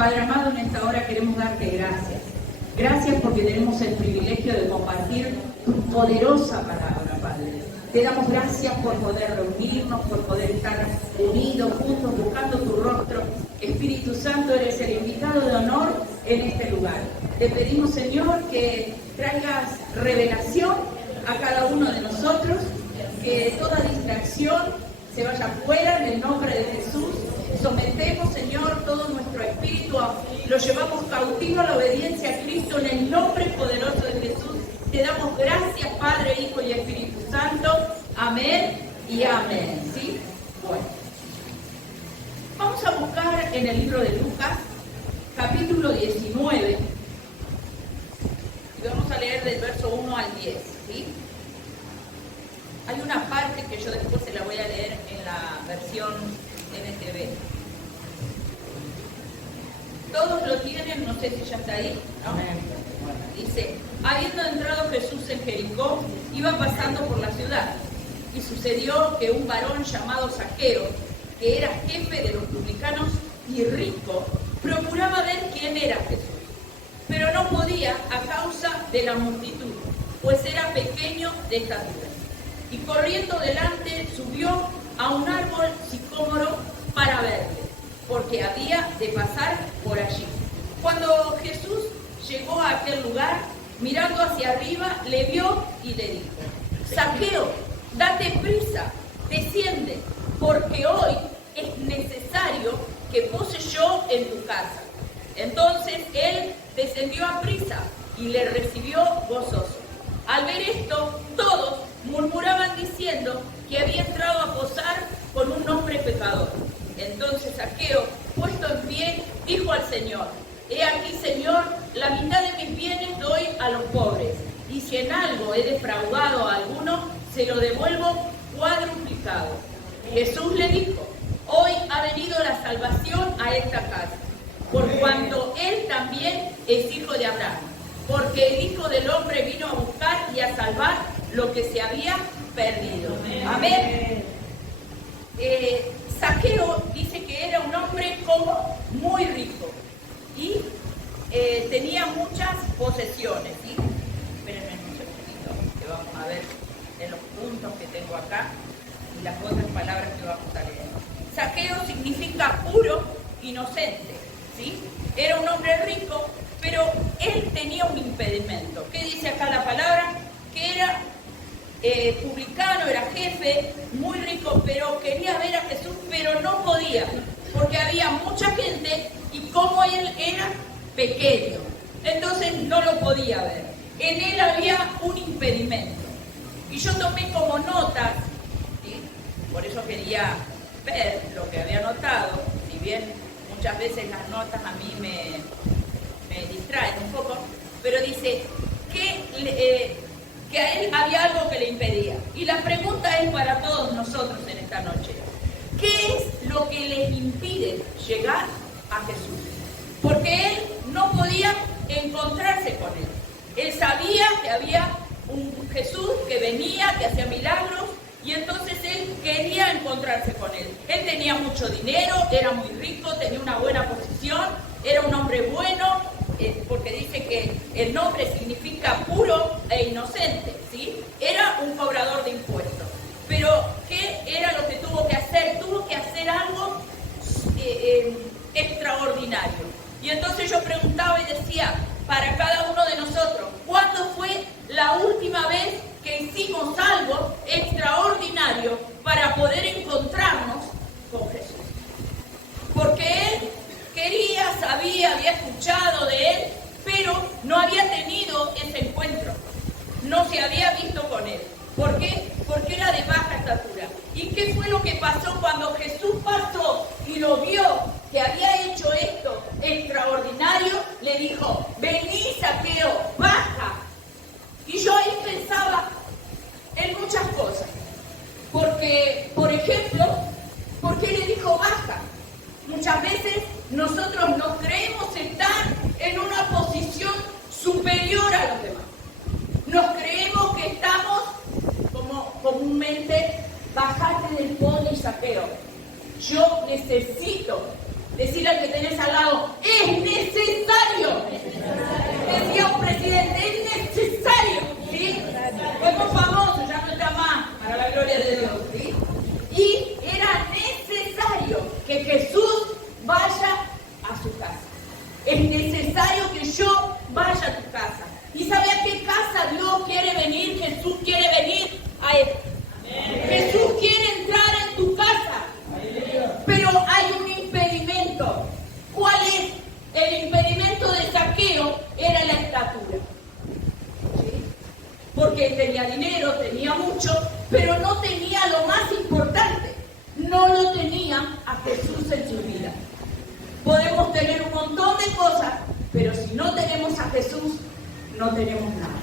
Padre amado, en esta hora queremos darte gracias. Gracias porque tenemos el privilegio de compartir tu poderosa palabra, Padre. Te damos gracias por poder reunirnos, por poder estar unidos, juntos, buscando tu rostro. Espíritu Santo, eres el invitado de honor en este lugar. Te pedimos, Señor, que traigas revelación a cada uno de nosotros, que toda distracción se vaya fuera en el nombre de Jesús. Sometemos, Señor, todo nuestro espíritu, lo llevamos cautivo a la obediencia a Cristo en el nombre poderoso de Jesús. Te damos gracias, Padre, Hijo y Espíritu Santo. Amén y amén. ¿Sí? Bueno. Vamos a buscar en el libro de Lucas, capítulo 19. Y vamos a leer del verso 1 al 10. ¿Sí? Hay una parte que yo después se la voy a leer en la versión NTV. Todos lo tienen, no sé si ya está ahí, ¿no? Bueno, dice, habiendo entrado Jesús en Jericó, iba pasando por la ciudad, y sucedió que un varón llamado Zaqueo, que era jefe de los publicanos y rico, procuraba ver quién era Jesús, pero no podía a causa de la multitud, pues era pequeño de estatura. Y corriendo delante subió a un árbol sicómoro para verle, porque había de pasar por allí. Cuando Jesús llegó a aquel lugar, mirando hacia arriba, le vio y le dijo, Zaqueo, date prisa, desciende, porque hoy es necesario que pose yo en tu casa. Entonces él descendió a prisa y le recibió gozoso. Al ver esto, todos murmuraban diciendo que había entrado a posar con un hombre pecador. Entonces Zaqueo, puesto en pie, dijo al Señor, he aquí, Señor, la mitad de mis bienes doy a los pobres, y si en algo he defraudado a alguno, se lo devuelvo cuadruplicado. Jesús le dijo, hoy ha venido la salvación a esta casa, por cuanto él también es hijo de Abraham, porque el Hijo del Hombre vino a buscar y a salvar lo que se había perdido. Amén. Zaqueo dice que era un hombre como muy rico y tenía muchas posesiones. ¿Sí? Espérenme un segundito, que vamos a ver en los puntos que tengo acá y las otras palabras que vamos a leer. Zaqueo significa puro, inocente. ¿Sí? Era un hombre rico, pero él tenía un impedimento. ¿Qué dice acá la palabra? Que era publicano, era jefe, muy rico, pero quería ver a Jesús, pero no podía, porque había mucha gente y como él era pequeño, entonces no lo podía ver. En él había un impedimento. Y yo tomé como notas, ¿sí? Por eso quería ver lo que había notado, si bien muchas veces las notas a mí me distraen un poco, pero dice que a él había algo que le impedía. Y la pregunta es para todos nosotros en esta noche. ¿Qué es lo que les impide llegar a Jesús? Porque él no podía encontrarse con él. Él sabía que había un Jesús que venía, que hacía milagros, y entonces él quería encontrarse con él. Él tenía mucho dinero, era muy rico, tenía una buena posición, era un hombre bueno, porque dice que el nombre significa puro e inocente, ¿sí? Era un cobrador de impuestos. Pero, ¿qué era lo que tuvo que hacer? Tuvo que hacer algo extraordinario. Y entonces yo preguntaba y decía, para cada uno de nosotros, ¿cuándo fue la última vez que hicimos algo extraordinario para poder encontrarnos con Jesús? Porque él quería, sabía, había escuchado de él, pero no había tenido ese encuentro. No se había visto con él. ¿Por qué? Porque era de baja estatura. ¿Y qué fue lo que pasó cuando Jesús pasó y lo vio que había hecho esto extraordinario? Le dijo, vení, Zaqueo, baja. Y yo ahí pensaba en muchas cosas. Porque, por ejemplo, ¿por qué le dijo baja? Muchas veces nosotros nos creemos estar en una posición superior a los demás. Nos creemos que estamos, como comúnmente, bajate del pony, Zaqueo. Yo necesito Decirle al que tenés al lado, es necesario. Decía un presidente, es necesario. ¿Sí? Fue muy famoso, ya no está más, para la gloria de Dios. ¿Sí? Y era necesario que Jesús vaya a su casa. Es necesario que yo vaya a tu casa. ¿Y sabe a qué casa Dios quiere venir? Jesús quiere venir a esta. Jesús quiere entrar en tu casa. Pero hay un impedimento. ¿Cuál es? El impedimento de Zaqueo era la estatura. ¿Sí? Porque él tenía dinero, tenía mucho, pero no tenía lo más importante. No lo tenía a Jesús en su vida. Podemos tener un montón de cosas, pero si no tenemos a Jesús, no tenemos nada.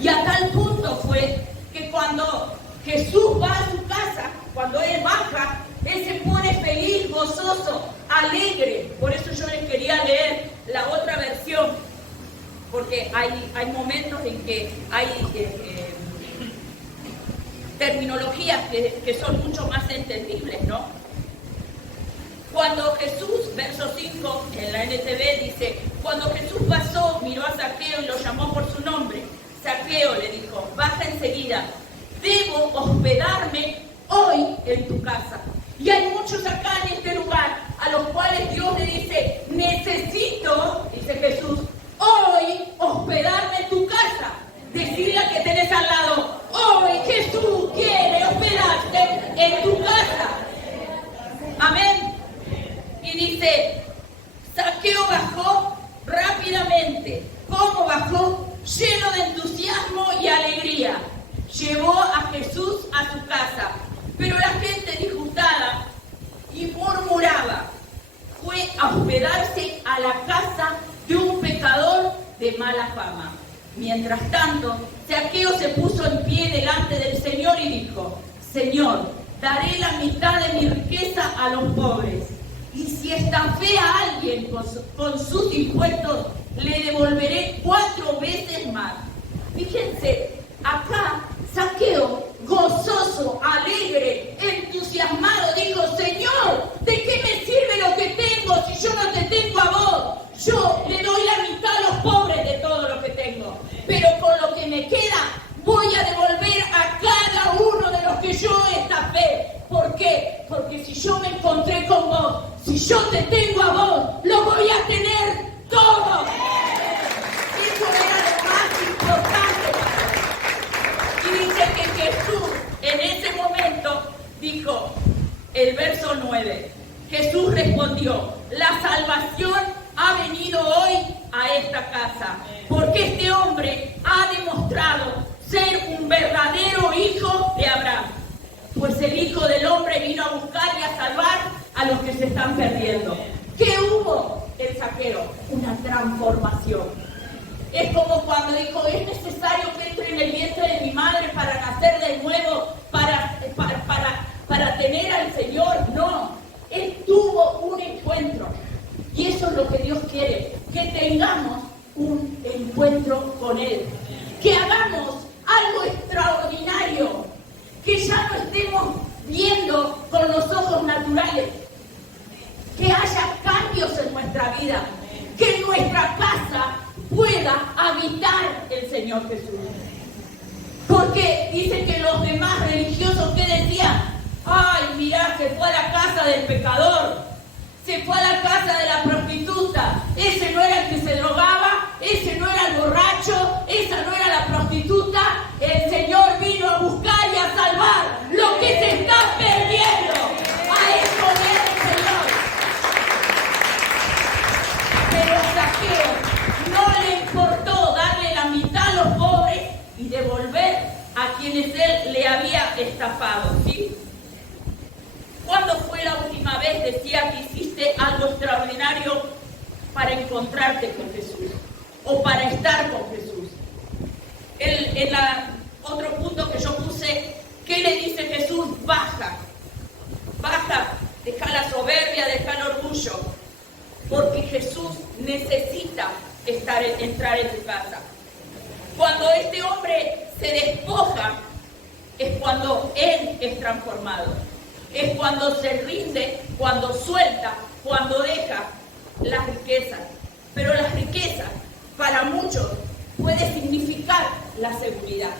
Y a tal punto fue que cuando Jesús va a su casa, cuando Él baja, Él se pone feliz, gozoso, alegre. Por eso yo les quería leer la otra versión, porque hay momentos en que hay terminologías que son mucho más entendibles, ¿no? Cuando Jesús, verso 5 en la NTV dice, cuando Jesús pasó, miró a Zaqueo y lo llamó por su nombre. Zaqueo le dijo, baja enseguida, debo hospedarme hoy en tu casa. Y hay muchos acá en este lugar a los cuales Dios le dice, necesito, dice Jesús, hoy hospedarme en tu casa. Decirle al que tenés al lado, hoy Jesús quiere hospedarte en tu casa. Amén. Y dice, Zaqueo bajó rápidamente. ¿Cómo bajó? Lleno de entusiasmo y alegría. Llevó a Jesús a su casa. Pero la gente disgustada y murmuraba. Fue a hospedarse a la casa de un pecador de mala fama. Mientras tanto, Zaqueo se puso en pie delante del Señor y dijo, Señor, daré la mitad de mi riqueza a los pobres. Y si estafé a alguien con sus impuestos, le devolveré 4 veces más. Fíjense, acá Zaqueo, gozoso, alegre, entusiasmado, dijo, Señor, ¿de qué me sirve lo que tengo si yo no te tengo a vos? Yo le doy la mitad a los pobres de todo lo que tengo, pero con lo que me queda voy a devolver a cada uno de los que yo estafé. ¿Por qué? Porque si yo me encontré con vos, si yo te tengo a vos, lo voy a tener todo. Eso era lo más importante. Y dice que Jesús en ese momento dijo, el verso 9, Jesús respondió, la salvación ha venido hoy a esta casa, porque este hombre ha demostrado ser un verdadero hijo de Abraham. Pues el Hijo del Hombre vino a buscar y a salvar a los que se están perdiendo. ¿Qué hubo en Zaqueo? Una transformación. Es como cuando dijo, es necesario que entre en el vientre de mi madre para nacer de nuevo, para tener al Señor. No, Él tuvo un encuentro. Y eso es lo que Dios quiere, que tengamos un encuentro con Él. Que hagamos algo extraordinario. Que ya no estemos viendo con los ojos naturales. Que haya cambios en nuestra vida. Que en nuestra casa pueda habitar el Señor Jesús. Porque dice que los demás religiosos que decían, ay, mirá, se fue a la casa del pecador, se fue a la casa de la prostituta, ese no era el que se drogaba, ese no era el borracho, esa no era la prostituta, el Señor vino a buscar y a salvar lo que se está perdiendo. A eso viene el Señor. Pero a Zaqueo no le importó darle la mitad a los pobres y devolver a quienes él le había estafado, ¿sí? ¿Cuándo fue la última vez, decía, que hiciste algo extraordinario para encontrarte con Jesús o para estar con Jesús? Otro punto que yo puse, ¿qué le dice Jesús? Baja, deja la soberbia, deja el orgullo, porque Jesús necesita entrar en tu casa. Cuando este hombre se despoja, es cuando él es transformado. Es cuando se rinde, cuando suelta cuando deja las riquezas. Pero las riquezas, para muchos, puede significar la seguridad.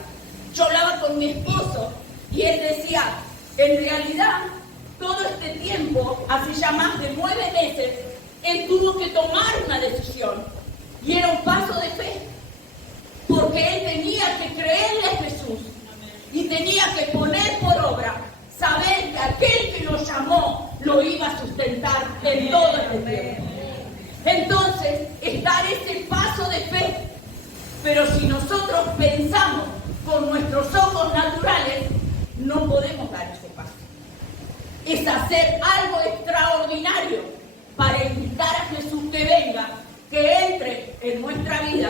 Yo hablaba con mi esposo y él decía, en realidad, todo este tiempo, hace ya más de 9 meses, él tuvo que tomar una decisión. Y era un paso de fe. Porque él tenía que creerle a Jesús. Y tenía que poner por obra, saber que aquel que lo llamó lo iba a sustentar en todo este tiempo. Entonces, es dar ese paso de fe. Pero si nosotros pensamos con nuestros ojos naturales, no podemos dar ese paso. Es hacer algo extraordinario para invitar a Jesús que venga, que entre en nuestra vida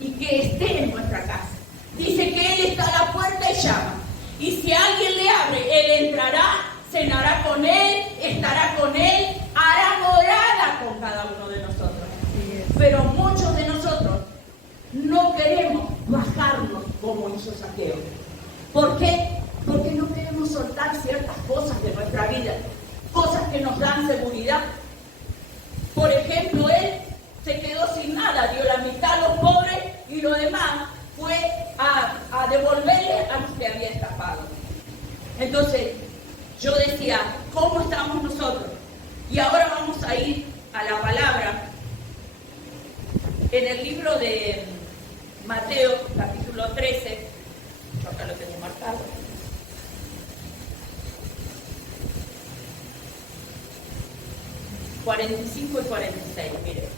y que esté en nuestra casa. Dice que Él está a la puerta y llama. Y si alguien le abre, Él entrará, cenará con Él, estará con Él, hará morada con cada uno de nosotros. Pero muchos de nosotros no queremos bajarnos como hizo Zaqueo. ¿Por qué? Porque no queremos soltar ciertas cosas de nuestra vida, cosas que nos dan seguridad. Por ejemplo, él se quedó sin nada, dio la mitad a los pobres y lo demás fue a devolverle a los que había estafado. Entonces, yo decía, ¿cómo estamos nosotros? Y ahora vamos a ir a la palabra. En el libro de Mateo, capítulo 13, yo acá lo tengo marcado. ...45 y 46, mire.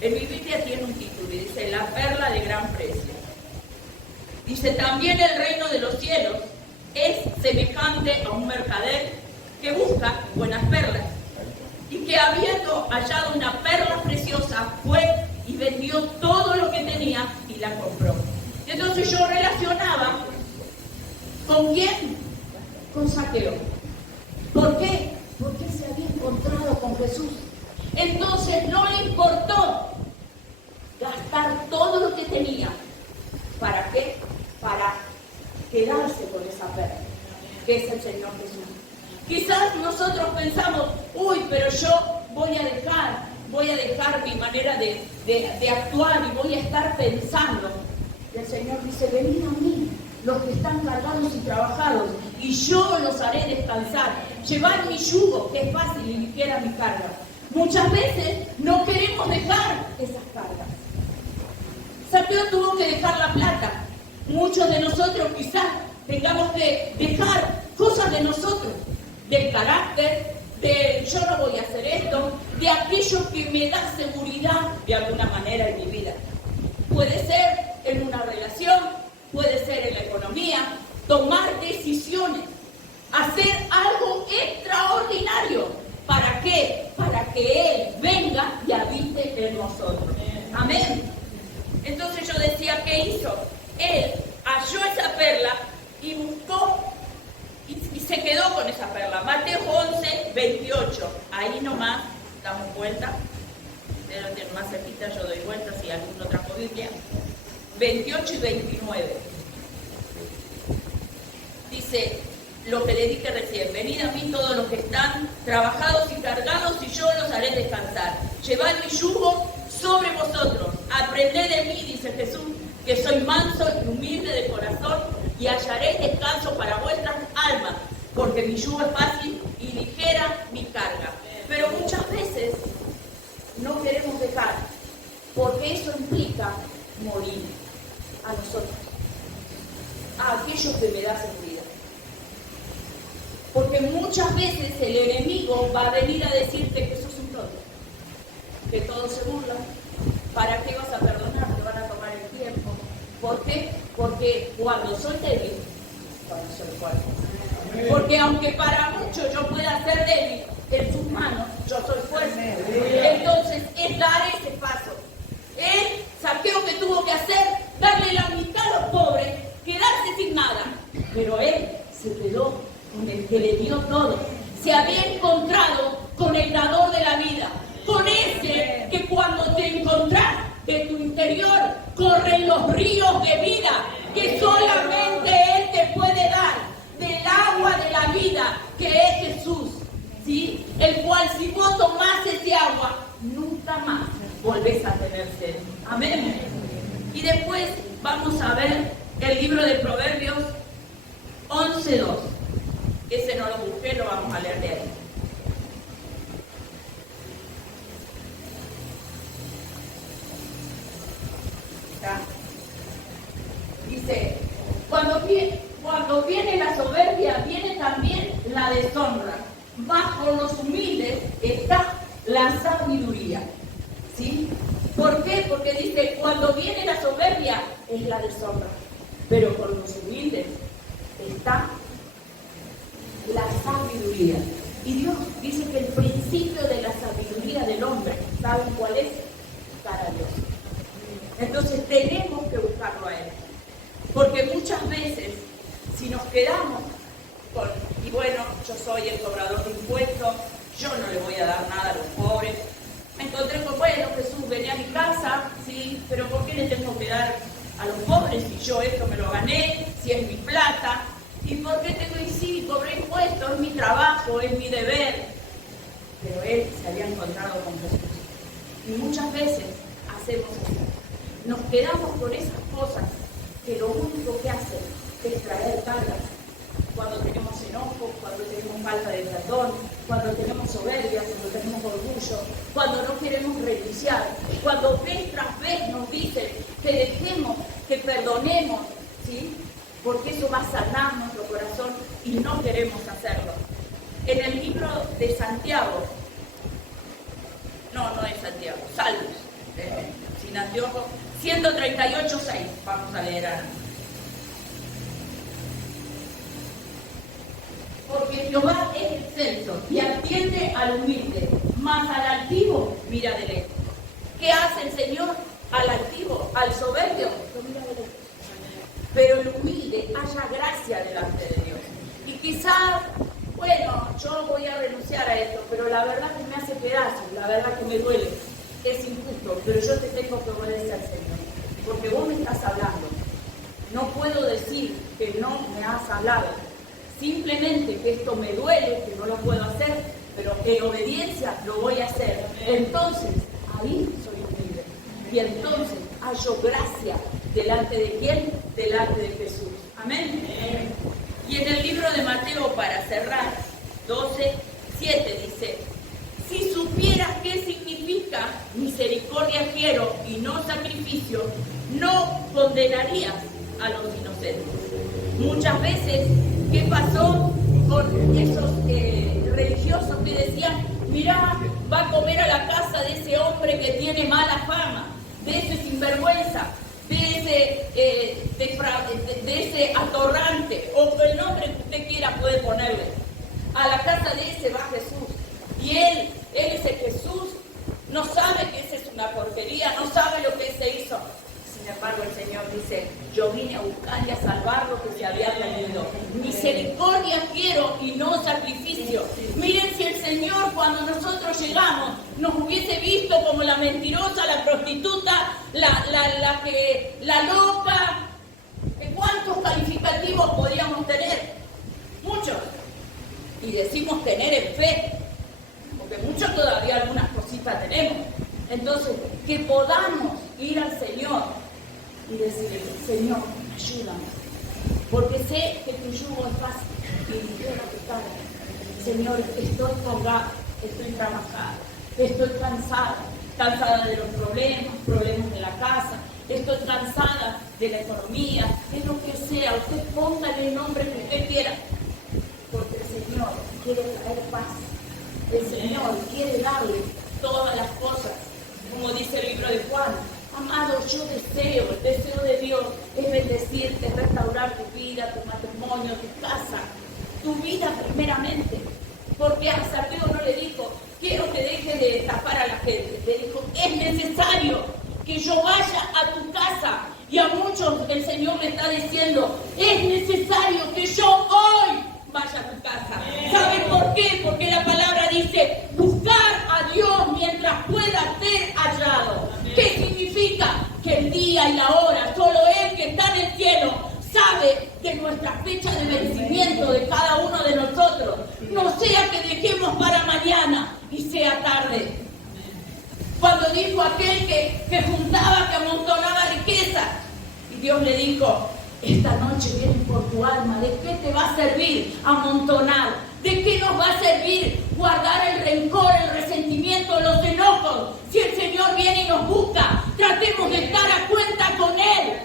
En mi Biblia tiene un título y dice, la perla de gran precio. Dice, también el reino de los cielos es semejante a un mercader que busca buenas perlas. Y que habiendo hallado una perla preciosa, fue y vendió todo lo que tenía y la compró. Entonces yo relacionaba, ¿con quién? Con Zaqueo. ¿Por qué? Porque él se había encontrado con Jesús. Entonces no le importó gastar todo lo que tenía. ¿Para qué? Para quedarse con esa perla, que es el Señor Jesús. Quizás nosotros pensamos, uy, pero yo voy a dejar mi manera de actuar y voy a estar pensando. Y el Señor dice, venid a mí, los que están cargados y trabajados, y yo los haré descansar. Llevad mi yugo, que es fácil y ligera mi carga. Muchas veces no queremos dejar esas cargas. Zaqueo tuvo que dejar la plata. Muchos de nosotros quizás tengamos que dejar cosas de nosotros, del carácter, de yo no voy a hacer esto, de aquello que me da seguridad de alguna manera en mi vida. Puede ser en una relación, puede ser en la economía, tomar decisiones, hacer algo extraordinario. ¿Para qué? Para que Él venga y habite en nosotros. Amén. Entonces yo decía, ¿qué hizo? Él halló esa perla y buscó y se quedó con esa perla. Mateo 11, 28. Ahí nomás damos vuelta. Ustedes lo tienen más cerquita, yo doy vuelta si alguno trajo Biblia. 28 y 29. Dice lo que le dije recién: venid a mí todos los que están trabajados y cargados, y yo los haré descansar. Llevad mi yugo sobre vosotros. Aprended de mí, dice Jesús, que soy manso y humilde de corazón, y hallaréis descanso para vuestras almas, porque mi yugo es fácil y ligera mi carga. Pero muchas veces no queremos dejar, porque eso implica morir a nosotros, a aquello que me da seguridad. Porque muchas veces el enemigo va a venir a decirte que sos un tonto, que todos se burlan. ¿Para qué vas a perdonar? Te van a tomar el tiempo. ¿Por qué? Porque cuando soy débil, cuando soy fuerte. Porque aunque para muchos yo pueda ser débil, en sus manos yo soy fuerte. Entonces es dar ese paso. El Zaqueo que tuvo que hacer, darle la mitad a los pobres, quedarse sin nada. Pero él se quedó con el que le dio todo. Se había encontrado con el dador de la vida, con ese que cuando te encontrás de tu interior corren los ríos de vida que solamente Él te puede dar, del agua de la vida que es Jesús, ¿sí? El cual si vos tomás ese agua, nunca más volvés a tener sed. Amén. Y después vamos a ver el libro de Proverbios 11:2. Ese no lo busqué, lo vamos a leer de ahí. Dice, cuando viene la soberbia, viene también la deshonra. Mas con los humildes está la sabiduría. ¿Sí? ¿Por qué? Porque dice, cuando viene la soberbia es la deshonra. Pero con los humildes está la sabiduría. Y Dios dice que el principio de la sabiduría del hombre, ¿saben cuál es? Buscar a Dios. Entonces tenemos que buscarlo a Él. Porque muchas veces, si nos quedamos con, y bueno, yo soy el cobrador de impuestos, yo no le voy a dar nada a los pobres. Me encontré con, bueno, Jesús, venía a mi casa, sí, pero ¿por qué le tengo que dar a los pobres si yo esto me lo gané, si es mi plata? ¿Y por qué tengo que decir, cobré impuestos, es mi trabajo, es mi deber? Pero él se había encontrado con Jesús. Y muchas veces hacemos eso. Nos quedamos con esas cosas que lo único que hacen es traer cargas. Cuando tenemos enojo, cuando tenemos falta de perdón, cuando tenemos soberbia, cuando tenemos orgullo, cuando no queremos renunciar, cuando vez tras vez nos dicen que dejemos, que perdonemos, ¿sí? Porque eso va a sanar nuestro corazón y no queremos hacerlo. En el libro de Santiago, no es Santiago, Salmos, sin anteojos, 138:6, vamos a leer ahora. Porque Jehová es excelso y atiende al humilde, mas al altivo mira de lejos. ¿Qué hace el Señor al altivo, al soberbio? Lo mira de lejos. Pero el humilde haya gracia delante de Dios. Y quizás, bueno, yo voy a renunciar a esto, pero la verdad que me hace pedazos, la verdad que me duele. Es injusto, pero yo te tengo que obedecer, Señor. Porque vos me estás hablando. No puedo decir que no me has hablado. Simplemente que esto me duele, que no lo puedo hacer, pero en obediencia lo voy a hacer. Entonces, ahí soy humilde. Y entonces hallo gracia delante de quién? Delante de Jesús. Amén. Y en el libro de Mateo, para cerrar, 12:7 dice: si supieras qué significa misericordia quiero y no sacrificio, no condenarías a los inocentes. Muchas veces, ¿qué pasó con esos religiosos que decían, mirá, va a comer a la casa de ese hombre que tiene mala fama, de ese sinvergüenza, de ese atorrante, o el nombre que usted quiera puede ponerle? A la casa de ese va Jesús. Y él ese Jesús, no sabe que esa es una porquería, no sabe lo que se hizo. Sin embargo, el Señor dice, yo vine a buscar y a salvar lo que se había perdido. Misericordia quiero y no sacrificio. Miren, si el Señor, cuando nosotros llegamos, nos hubiese visto como la mentirosa, la prostituta, la loca, ¿cuántos calificativos podíamos tener? Muchos. Y decimos tener en fe, porque muchos todavía algunas cositas tenemos. Entonces, que podamos ir al Señor y decirle, Señor, ayúdame, porque sé que tu yugo es fácil y ligera tu carga. Señor, estoy colgada, estoy trabajada, estoy cansada de los problemas de la casa, estoy cansada de la economía, de lo que sea. Usted póngale el nombre que usted quiera, porque el Señor quiere traer paz. El Señor quiere darle todas las cosas, como dice el libro de Juan. Amado, yo deseo, el deseo de Dios es bendecirte, restaurar tu vida, tu matrimonio, tu casa, tu vida primeramente. Porque a Saqueo no le dijo, quiero que deje de estafar a la gente. Le dijo, es necesario que yo vaya a tu casa. Y a muchos el Señor le está diciendo, es necesario que yo hoy vaya a tu casa. ¿Saben por qué? Porque la palabra dice, buscar a Dios mientras pueda ser hallado. ¿Qué significa? Que el día y la hora, solo Él que está en el cielo, sabe de nuestra fecha de vencimiento de cada uno de nosotros. No sea que dejemos para mañana y sea tarde. Cuando dijo aquel que juntaba, que amontonaba riqueza, y Dios le dijo, esta noche vienen por tu alma, ¿de qué te va a servir amontonar? ¿De qué nos va a servir guardar el rencor, el resentimiento, los enojos? Si el Señor viene y nos busca, tratemos de estar a cuenta con Él,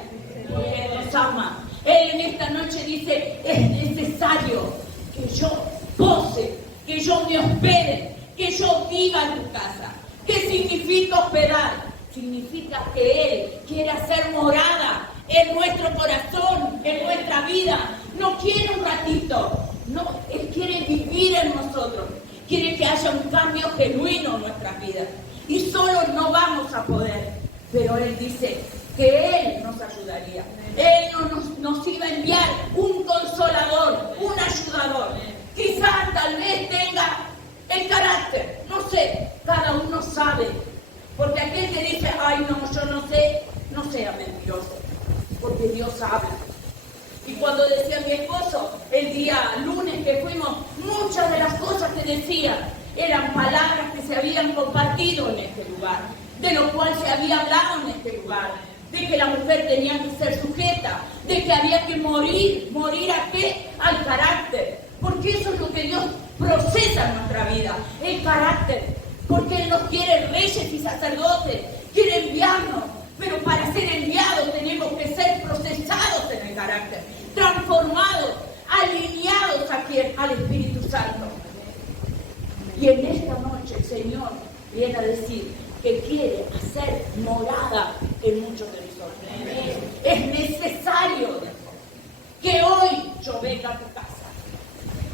porque Él nos ama. Él en esta noche dice, es necesario que yo pose, que yo me hospede, que yo viva en tu casa. ¿Qué significa hospedar? Significa que Él quiere hacer morada en nuestro corazón, en nuestra vida. No quiere un ratito, no, Él quiere vivir en nosotros. Quiere que haya un cambio genuino en nuestras vidas. Y solo no vamos a poder, pero Él dice que Él nos ayudaría. Él nos iba a enviar un consolador, un ayudador. Quizás tal vez tenga el carácter, no sé, cada uno sabe. Porque aquel que dice, ay no, yo no sé, no sea mentiroso, porque Dios habla. Y cuando decía mi esposo, el día lunes que fuimos, muchas de las cosas que decía eran palabras que se habían compartido en este lugar, de lo cual se había hablado en este lugar, de que la mujer tenía que ser sujeta, de que había que morir. ¿Morir a qué? Al carácter, porque eso es lo que Dios procesa en nuestra vida, el carácter, porque Él nos quiere reyes y sacerdotes, quiere enviarnos, pero para ser enviados tenemos que ser procesados en el carácter, transformados, alineados aquí al Espíritu Santo. Y en esta noche el Señor viene a decir que quiere hacer morada en muchos de nosotros. Es necesario que hoy yo venga a tu casa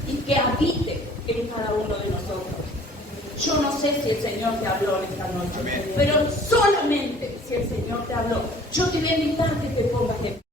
y que habite en cada uno de nosotros. Yo no sé si el Señor te habló en esta noche, pero solamente si el Señor te habló, yo te voy a invitar que te pongas de pie.